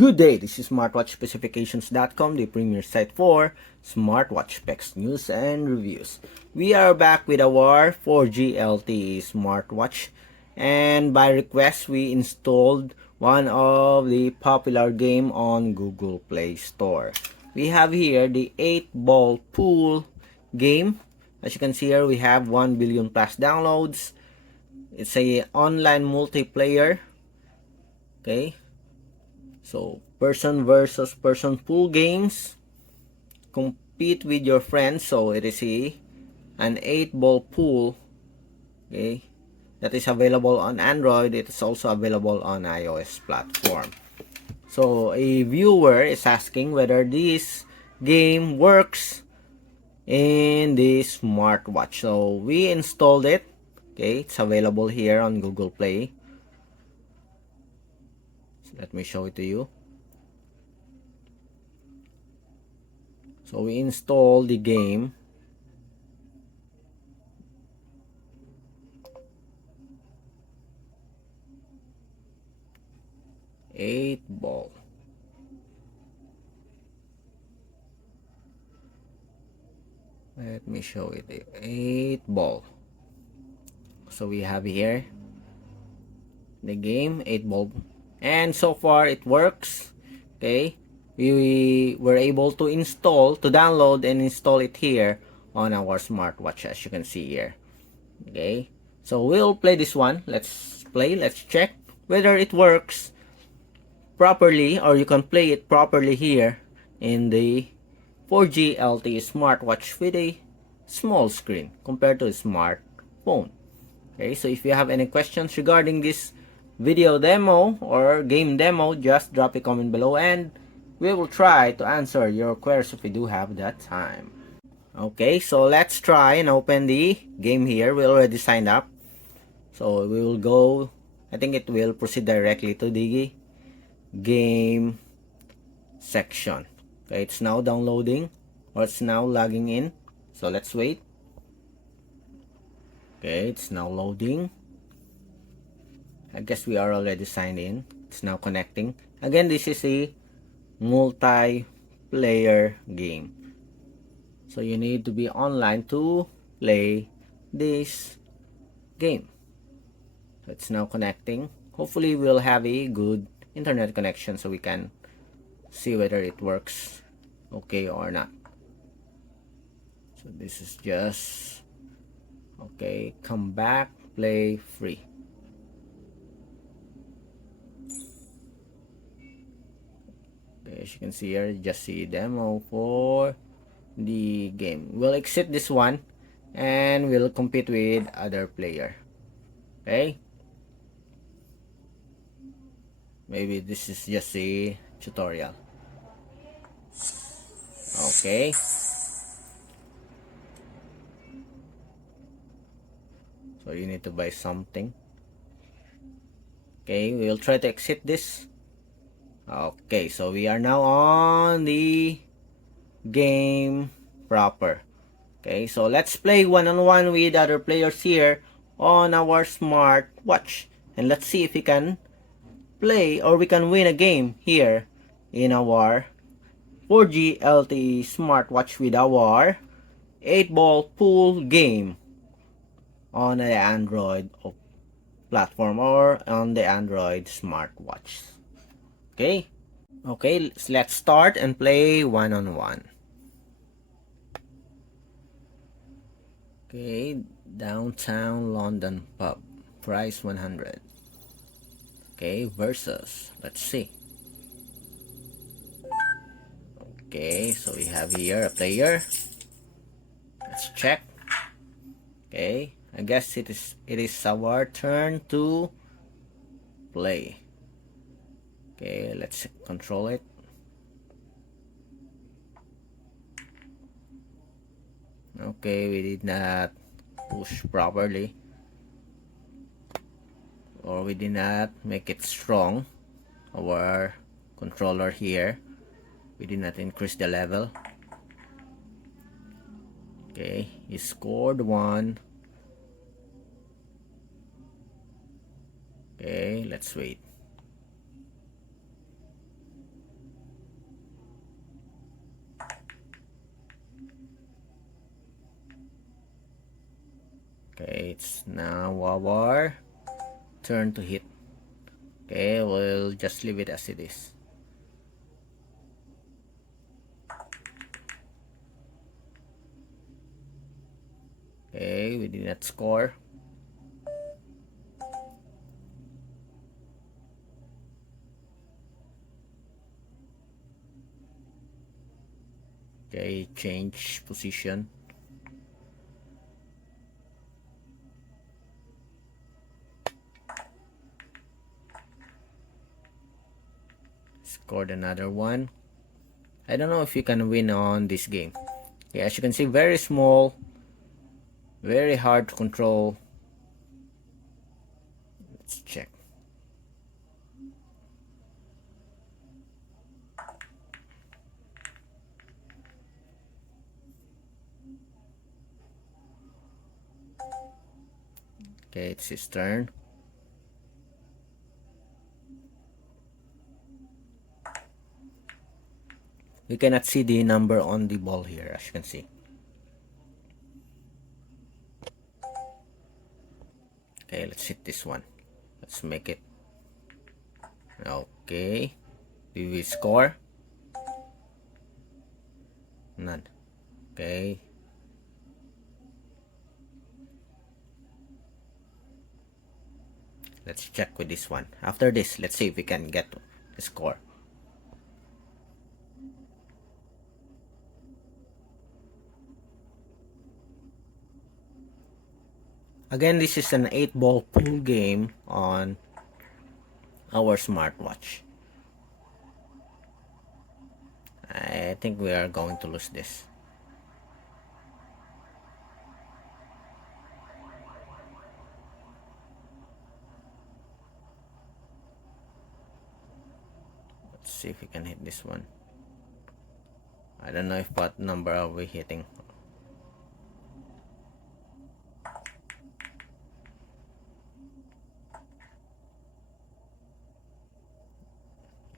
Good day, this is smartwatchspecifications.com, the premier site for smartwatch specs, news, and reviews. We are back with our 4G LTE smartwatch, and by request we installed one of the popular game on Google Play Store. We have here the 8-ball pool game. As you can see here, we have 1 billion plus downloads. It's a online multiplayer. Okay, so person versus person pool games. Compete with your friends. So it is an 8-ball pool. Okay, that is available on Android. It is also available on iOS platform. So a viewer is asking whether this game works in the smartwatch. So we installed it. Okay, it's available here on Google Play. So let me show it to you. So we install the game. Eight ball. Let me show it. 8-ball. So we have here the game 8-ball, and so far it works. Okay, we were able to download and install it here on our smartwatch, as you can see here. Okay, so we'll play this one. Let's check whether it works properly, or you can play it properly here in the 4G LTE smartwatch with a small screen compared to a smartphone. Okay, so if you have any questions regarding this video demo or game demo, just drop a comment below and we will try to answer your queries if we do have that time. Okay, so let's try and open the game here. We already signed up. So we will go, I think it will proceed directly to the game section. Okay, it's now downloading, or it's now logging in. So let's wait. Okay, it's now loading. I guess we are already signed in. It's now connecting. Again, this is a multiplayer game. So you need to be online to play this game. So it's now connecting. Hopefully we'll have a good internet connection so we can see whether it works okay or not. So this is just okay. Come back, play free. Okay, as you can see here, just see demo for the game. We'll exit this one and we'll compete with other player. Okay, maybe this is just a tutorial. Okay, so you need to buy something. Okay, we'll try to exit this. Okay, so we are now on the game proper. Okay, so let's play one-on-one with other players here on our smartwatch, and let's see if we can play or we can win a game here in our 4G LTE smartwatch with our 8-ball pool game on the Android platform or on the Android smartwatch. Okay, let's start and play one-on-one. Okay, downtown London pub, price 100. Okay, versus, let's see. Okay, so we have here a player. Let's check. Okay, I guess it is our turn to play. Okay, let's control it. Okay, we did not push properly, or we did not make it strong. Our controller here, we did not increase the level. Okay, he scored 1. Okay, let's wait. Okay, it's now our turn to hit. Okay, we'll just leave it as it is. Okay, we did not score. Okay, change position. Scored another one. I don't know if you can win on this game. Yeah, as you can see, very small, very hard to control. Let's check. Okay, it's his turn. We cannot see the number on the ball here, as you can see. Okay, let's hit this one. Let's make it. Okay. Do we score? None. Okay. Let's check with this one. After this, let's see if we can get the score. Again, this is an 8-ball pool game on our smartwatch. I think we are going to lose this. Let's see if we can hit this one. I don't know if what number are we hitting.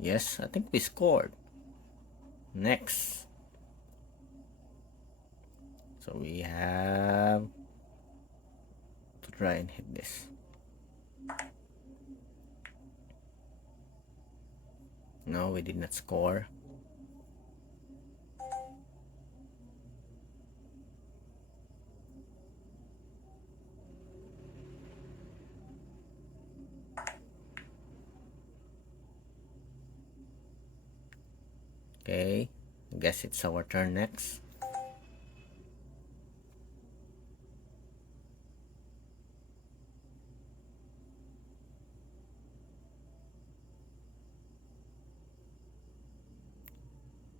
Yes, I think we scored. Next. So we have to try and hit this. No, we did not score. Okay, I guess it's our turn next.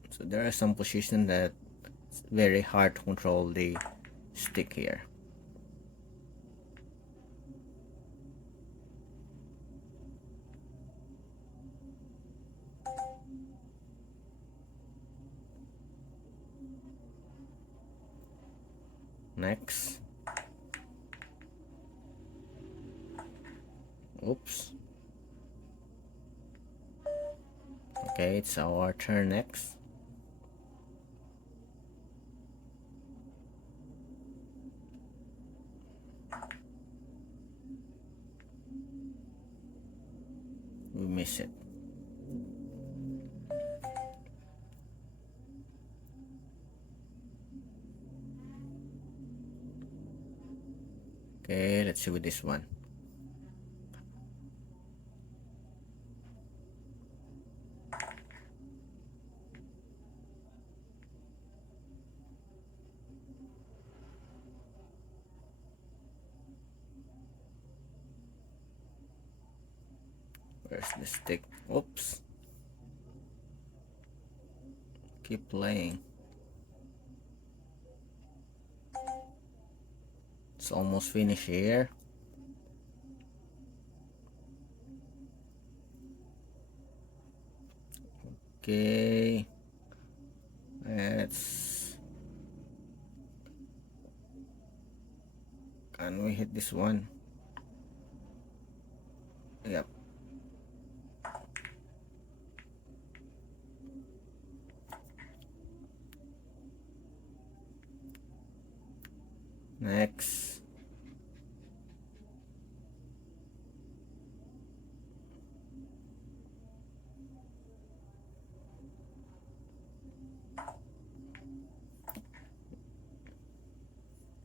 So there are some positions that it's very hard to control the stick here. Next. Oops. Okay, it's our turn next. We miss it. Okay, let's see with this one. Where's the stick? Oops. Keep playing. It's almost finished here. Okay. Let's... Can we hit this one? Yep. Next.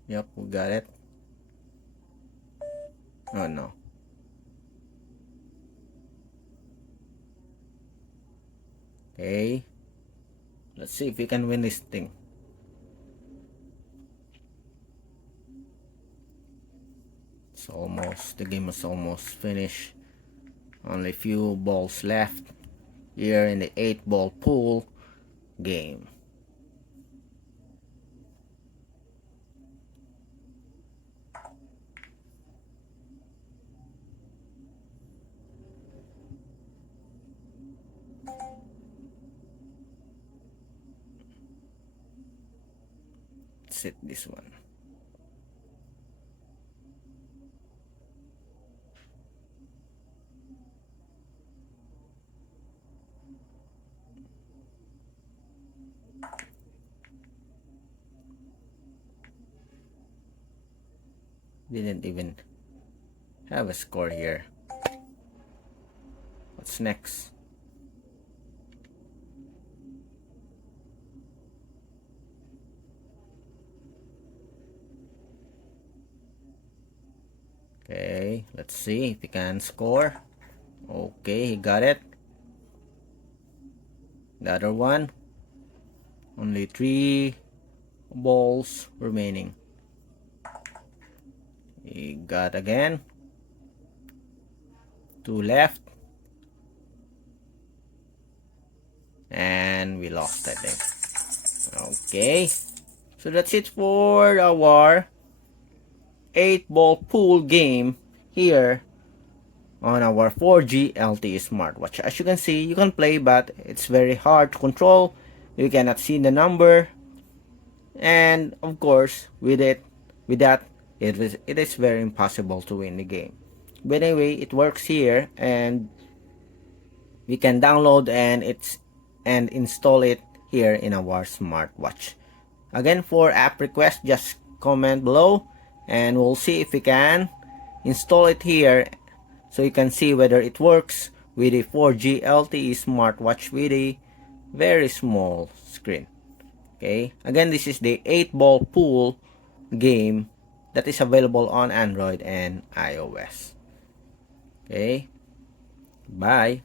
Yep, we got it. Oh no. Okay. Let's see if we can win this thing. The game is almost finished. Only few balls left here in the 8-ball pool game. Let's hit this one. Didn't even have a score here. What's next? Okay, let's see if he can score. Okay, he got it. The other one. Only 3 balls remaining. He got again. 2 left. And we lost, I think. Okay. So that's it for our 8-ball pool game here on our 4G LTE smartwatch. As you can see, you can play, but it's very hard to control. You cannot see the number. And of course, with that, it is very impossible to win the game. But anyway, it works here, and we can download and install it here in our smartwatch. Again, for app request, just comment below and we'll see if we can install it here so you can see whether it works with a 4G LTE smartwatch with a very small screen. Okay, again, this is the 8-ball pool game that is available on Android and iOS. Okay, bye.